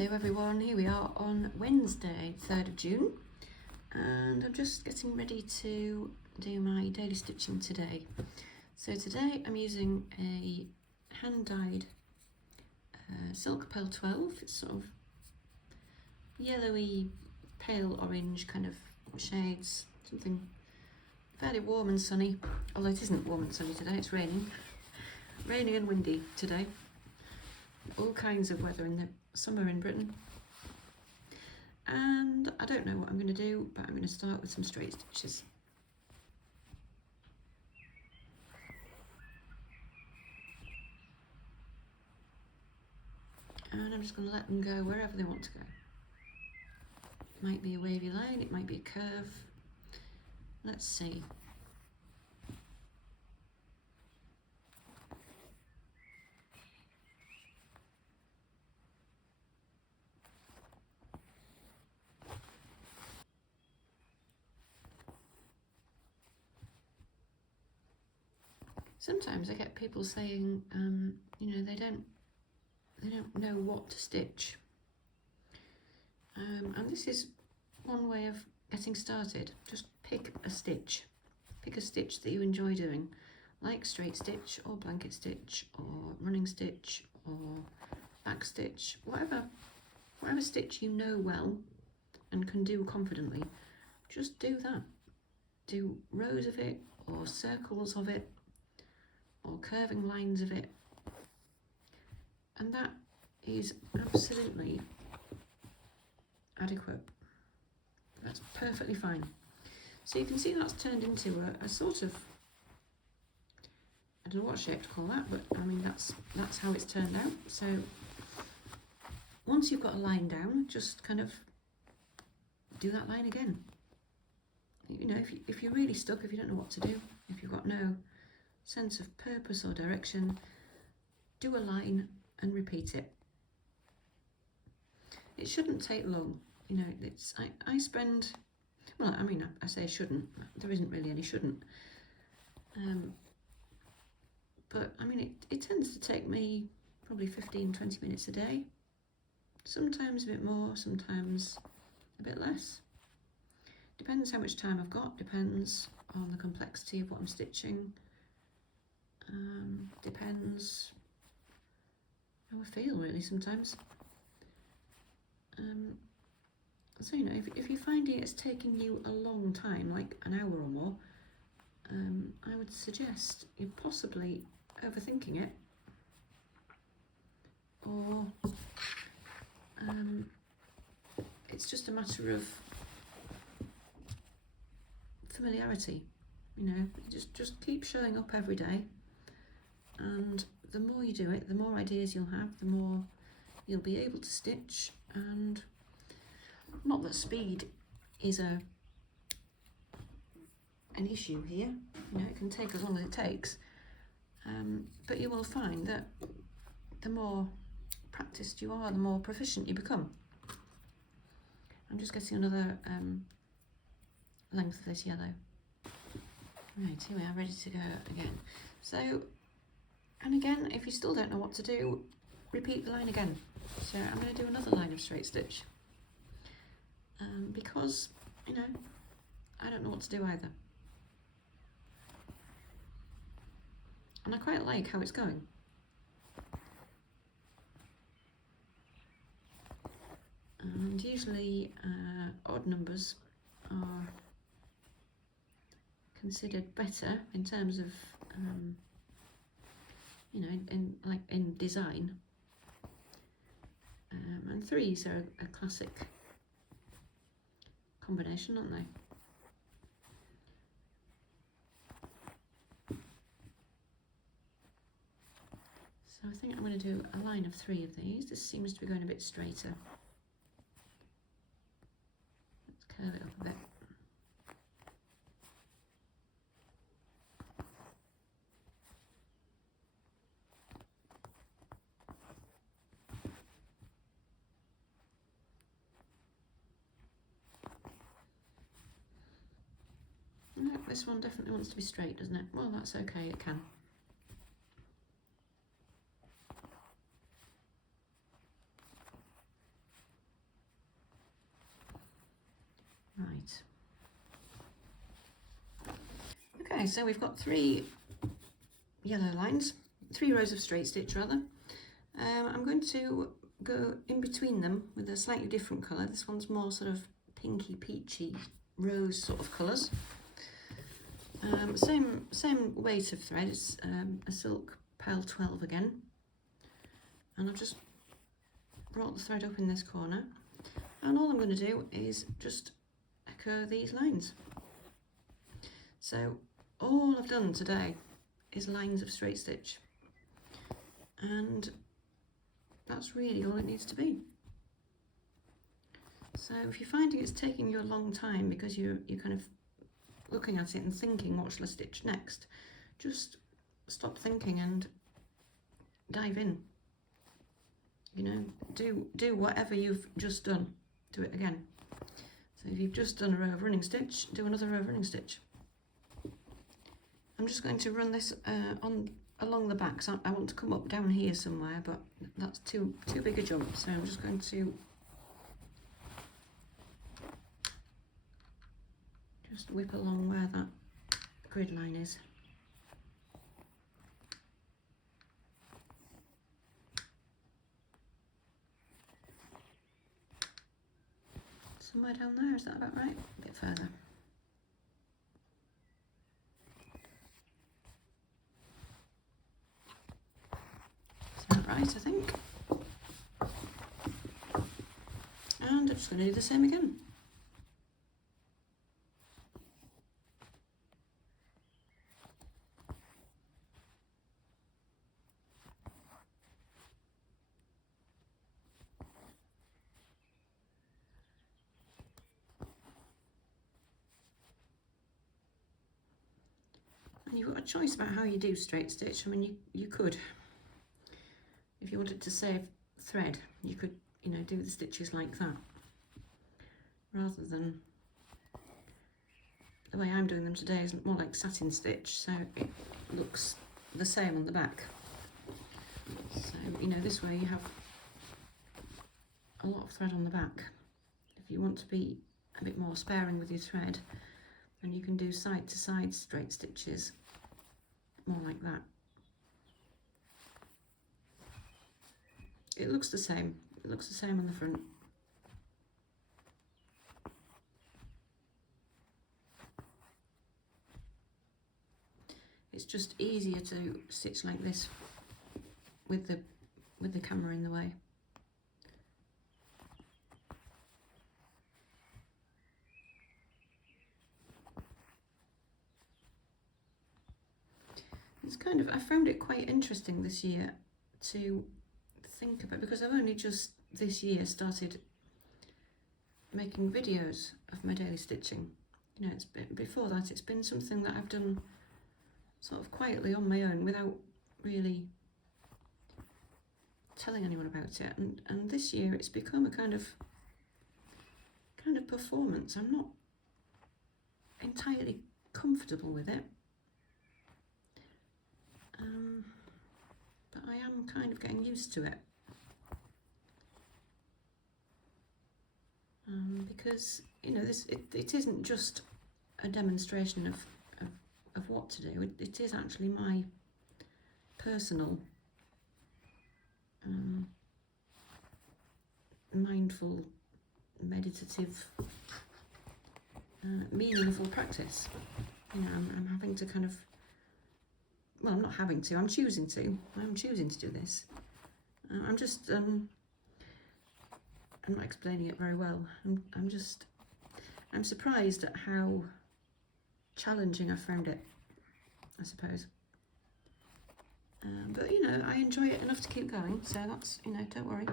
Hello everyone, here we are on Wednesday, 3rd of June, and I'm just getting ready to do my daily stitching today. So today I'm using a hand-dyed silk pearl 12. It's sort of yellowy, pale orange kind of shades, something fairly warm and sunny, although it isn't warm and sunny today, it's raining and windy today. All kinds of weather in the summer in Britain. And I don't know what I'm going to do, but I'm going to start with some straight stitches. And I'm just going to let them go wherever they want to go. It might be a wavy line, it might be a curve. Let's see. Sometimes I get people saying, you know, they don't know what to stitch. And this is one way of getting started. Just pick a stitch. Pick a stitch that you enjoy doing, like straight stitch or blanket stitch or running stitch or back stitch, whatever stitch you know well and can do confidently. Just do that. Do rows of it or circles of it, or curving lines of it, and that is absolutely adequate. That's perfectly fine. So you can see that's turned into a sort of, I don't know what shape to call that, but I mean that's how it's turned out. So once you've got a line down, just kind of do that line again. You know, if you're really stuck, if you don't know what to do, if you've got no sense of purpose or direction, do a line and repeat it. It shouldn't take long, you know. I spend, well, I mean, I say shouldn't, there isn't really any shouldn't, but I mean it tends to take me probably 15-20 minutes a day, sometimes a bit more, sometimes a bit less. Depends how much time I've got, depends on the complexity of what I'm stitching. Depends how I feel really sometimes. So you know, if you're finding it's taking you a long time, like an hour or more, I would suggest you're possibly overthinking it, or it's just a matter of familiarity. You know, just keep showing up every day. And the more you do it, the more ideas you'll have, the more you'll be able to stitch. And not that speed is an issue here, you know, it can take as long as it takes, but you will find that the more practiced you are, the more proficient you become. I'm just getting another length of this yellow. Right, here we are, ready to go again. So, and again, if you still don't know what to do, repeat the line again. So I'm going to do another line of straight stitch, because, you know, I don't know what to do either. And I quite like how it's going. And usually odd numbers are considered better in terms of you know, in design, and threes are a classic combination, aren't they? So I think I'm going to do a line of 3 of these. This seems to be going a bit straighter. Let's curve it up a bit. No, this one definitely wants to be straight, doesn't it? Well, that's okay, it can. Okay, so we've got 3 yellow lines, 3 rows of straight stitch rather. I'm going to go in between them with a slightly different colour. This one's more sort of pinky peachy rose sort of colours. Same weight of thread. It's a silk perle 12 again, and I've just brought the thread up in this corner, and all I'm going to do is just echo these lines. So all I've done today is lines of straight stitch, and that's really all it needs to be. So if you're finding it's taking you a long time because you're kind of looking at it and thinking what shall I stitch next, just stop thinking and dive in. You know, do whatever you've just done, do it again. So if you've just done a row of running stitch, do another row of running stitch. I'm just going to run this along the back, so I want to come up down here somewhere, but that's too big a jump, so I'm just going to just whip along where that grid line is. Somewhere down there, is that about right? A bit further. Is that right, I think? And I'm just going to do the same again. And you've got a choice about how you do straight stitch. I mean, you could, if you wanted to save thread, you could, you know, do the stitches like that, rather than the way I'm doing them today is more like satin stitch, so it looks the same on the back. So, you know, this way you have a lot of thread on the back. If you want to be a bit more sparing with your thread, then you can do side to side straight stitches, more like that. It looks the same. It looks the same on the front. It's just easier to stitch like this with the camera in the way. It's kind of, I found it quite interesting this year to think about, because I've only just this year started making videos of my daily stitching. You know, before that it's been something that I've done sort of quietly on my own without really telling anyone about it, and this year it's become a kind of performance. I'm not entirely comfortable with it, but I am kind of getting used to it, because, you know, it isn't just a demonstration of what to do. It is actually my personal mindful, meditative, meaningful practice. You know, I'm having to kind of, well, I'm not having to, I'm choosing to do this. I'm just, I'm not explaining it very well. I'm surprised at how challenging I found it, I suppose. But, you know, I enjoy it enough to keep going, so that's, you know, don't worry.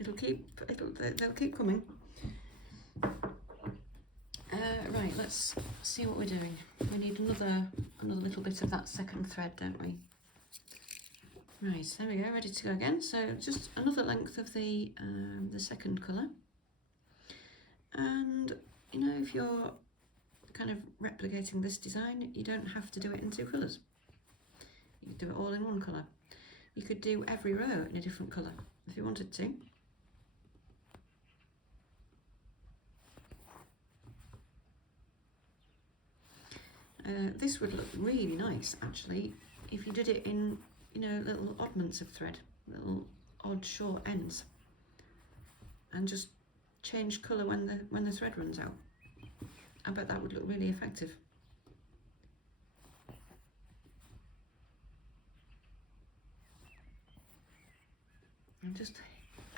They'll keep coming. Right, let's see what we're doing. We need another little bit of that second thread, don't we? Right, there we go, ready to go again. So just another length of the second colour. And, you know, if you're kind of replicating this design, you don't have to do it in 2 colours. You could do it all in 1 colour. You could do every row in a different colour if you wanted to. This would look really nice actually if you did it in, you know, little oddments of thread, little odd short ends, and just change colour when the thread runs out. I bet that would look really effective. I just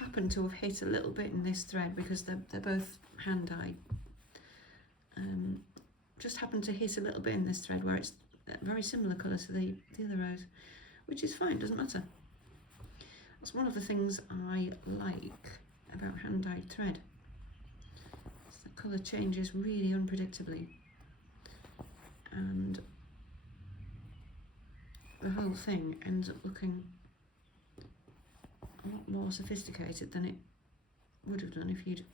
happen to have hit a little bit in this thread because they're both hand dyed. Just happened to hit a little bit in this thread where it's a very similar colour to the other rows, which is fine, doesn't matter. That's one of the things I like about hand dyed thread. The colour changes really unpredictably, and the whole thing ends up looking a lot more sophisticated than it would have done if you'd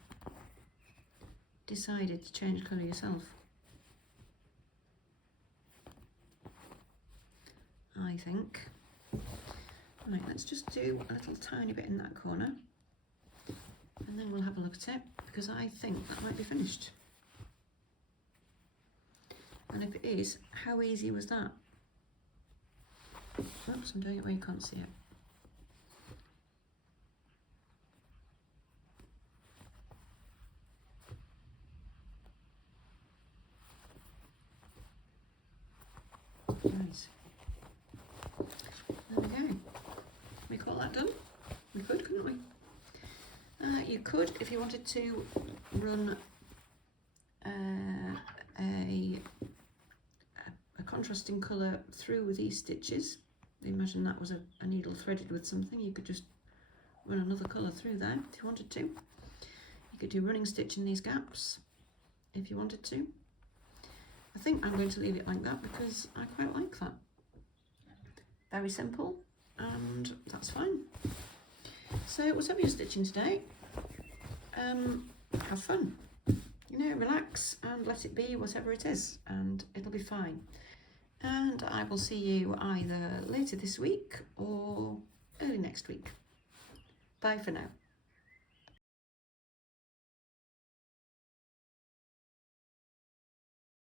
decided to change colour yourself. I think. Right, let's just do a little tiny bit in that corner, and then we'll have a look at it, because I think that might be finished. And if it is, how easy was that? Oops, I'm doing it where you can't see it. Nice. There we go. We call that done. We could, couldn't we? You could, if you wanted to, run a contrasting colour through these stitches. Imagine that was a needle threaded with something. You could just run another colour through there if you wanted to. You could do running stitch in these gaps if you wanted to. I think I'm going to leave it like that because I quite like that. Very simple, and that's fine. So whatever you're stitching today, have fun. You know, relax and let it be whatever it is, and it'll be fine. And I will see you either later this week or early next week. Bye for now.